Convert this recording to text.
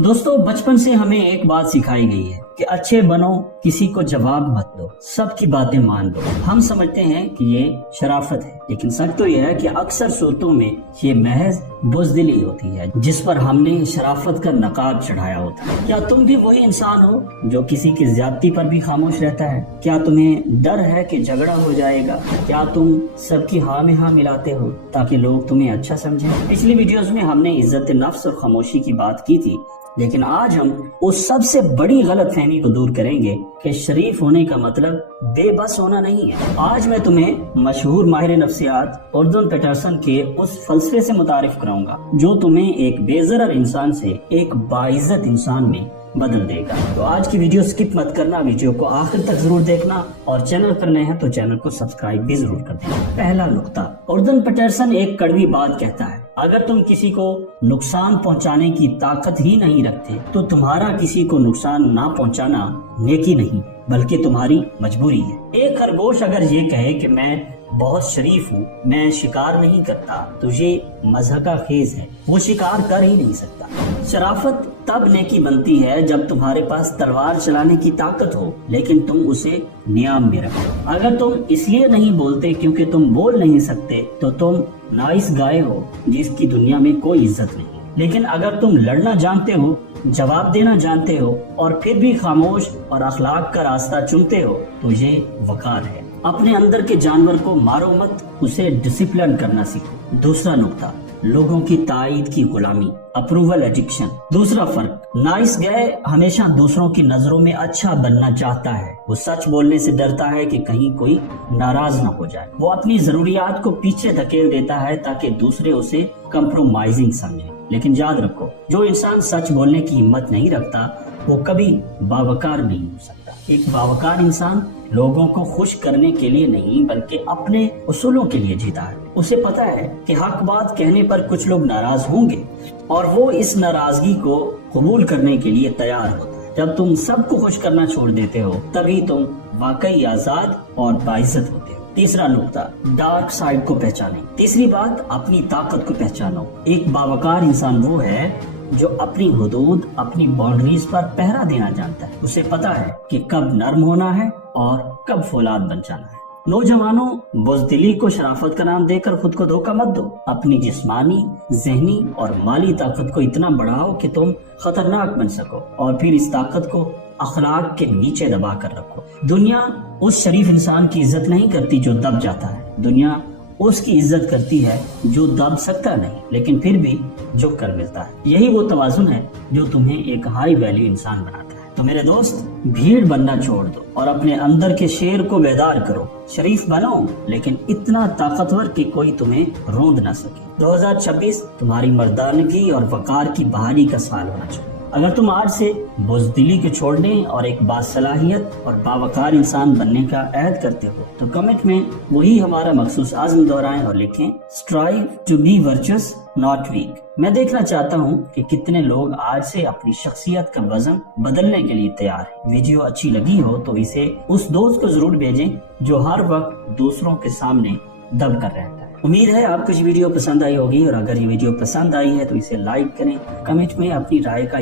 दोस्तों, बचपन से हमें एक बात सिखाई गई है कि अच्छे बनो, किसी को जवाब मत दो, सबकी बातें मान लो। हम समझते हैं कि ये शराफत है, लेकिन सच तो यह है कि अक्सर सूरतों में ये महज बुज़दिली होती है जिस पर हमने शराफत का नकाब चढ़ाया होता है। क्या तुम भी वही इंसान हो जो किसी की ज्यादती पर भी खामोश रहता है? क्या तुम्हें डर है कि झगड़ा हो जाएगा? क्या तुम सबकी हाँ में हाँ मिलाते हो ताकि लोग तुम्हें अच्छा समझें? पिछली वीडियोस में हमने इज्जत नफ्स और खामोशी की बात की थी, लेकिन आज हम उस सबसे बड़ी गलतफहमी को दूर करेंगे कि शरीफ होने का मतलब बेबस होना नहीं है। आज मैं तुम्हें मशहूर माहिर नफ्सियात जॉर्डन पीटरसन के उस फलसफे से मुतारिफ कराऊंगा जो तुम्हें एक बेज़रर इंसान से एक बाइज्जत इंसान में बदल देगा। तो आज की वीडियो स्किप मत करना, वीडियो को आखिर तक जरूर देखना और चैनल पर नए हैं तो चैनल को सब्सक्राइब भी जरूर कर देना। पहला नुक्ता, जॉर्डन पीटरसन एक कड़वी बात कहता है, अगर तुम किसी को नुकसान पहुंचाने की ताकत ही नहीं रखते तो तुम्हारा किसी को नुकसान ना पहुंचाना नेकी नहीं बल्कि तुम्हारी मजबूरी है। एक खरगोश अगर ये कहे कि मैं बहुत शरीफ हूँ, मैं शिकार नहीं करता, तो ये मज़हका खेज है, वो शिकार कर ही नहीं सकता। शराफत तब नेकी बनती है जब तुम्हारे पास तलवार चलाने की ताकत हो लेकिन तुम उसे नियाम में रखो। अगर तुम इसलिए नहीं बोलते क्योंकि तुम बोल नहीं सकते तो तुम नाइस गाय हो जिसकी दुनिया में कोई इज्जत नहीं। लेकिन अगर तुम लड़ना जानते हो, जवाब देना जानते हो और फिर भी खामोश और अखलाक का रास्ता चुनते हो तो ये वकार है। अपने अंदर के जानवर को मारो मत, उसे डिसिप्लिन करना सीखो। दूसरा नुक्ता, लोगों की ताईद की गुलामी, अप्रूवल एडिक्शन। दूसरा फर्क, नाइस गाय हमेशा दूसरों की नजरों में अच्छा बनना चाहता है। वो सच बोलने से डरता है कि कहीं कोई नाराज ना हो जाए। वो अपनी जरूरियात को पीछे धकेल देता है ताकि दूसरे उसे कंप्रोमाइजिंग समझे। लेकिन याद रखो, जो इंसान सच बोलने की हिम्मत नहीं रखता वो कभी बावकार नहीं हो सकता। एक बावकार इंसान लोगों को खुश करने के लिए नहीं बल्कि अपने उसूलों के लिए जीता है। उसे पता है कि हक बात कहने पर कुछ लोग नाराज होंगे और वो इस नाराजगी को कबूल करने के लिए तैयार होता है। जब तुम सबको खुश करना छोड़ देते हो तभी तुम वाकई आजाद और बाइज्जत होते हो। तीसरा नुक्ता, डार्क साइड को पहचाने। तीसरी बात, अपनी ताकत को पहचानो। एक बावकार इंसान वो है जो अपनी हुदूद, अपनी बाउंड्रीज पर पहरा देना जानता है। उसे पता है कि कब नर्म होना है और कब फौलाद बन जाना है। नौजवानों, बुज़दिली को शराफत का नाम देकर खुद को धोखा मत दो। अपनी जिस्मानी, ज़हनी और माली ताकत को इतना बढ़ाओ कि तुम खतरनाक बन सको और फिर इस ताकत को अखलाक के नीचे दबा कर रखो। दुनिया उस शरीफ इंसान की इज्जत नहीं करती जो दब जाता है, दुनिया उसकी इज्जत करती है जो दब सकता नहीं लेकिन फिर भी झुक कर मिलता है। यही वो तवाज़ुन है जो तुम्हें एक हाई वैल्यू इंसान बनाता है। तो मेरे दोस्त, भीड़ बनना छोड़ दो और अपने अंदर के शेर को बेदार करो। शरीफ बनो लेकिन इतना ताकतवर कि कोई तुम्हें रोंद ना सके। 2026 तुम्हारी मर्दानगी और वकार की बहाली का साल होना चाहिए। अगर तुम आज से बुज़दिली को छोड़ने और एक बासलाहियत और बावकार इंसान बनने का अहद करते हो तो कमेंट में वही हमारा मखसूस आज़म दोहराएं और लिखें, strive to be virtuous not weak. मैं देखना चाहता हूँ कि कितने लोग आज से अपनी शख्सियत का वजन बदलने के लिए तैयार हैं। वीडियो अच्छी लगी हो तो इसे उस दोस्त को जरूर भेजें जो हर वक्त दूसरों के सामने दब कर रहता है। उम्मीद है आपको ये वीडियो पसंद आई होगी और अगर ये वीडियो पसंद आई है तो इसे लाइक करें, कमेंट में अपनी राय का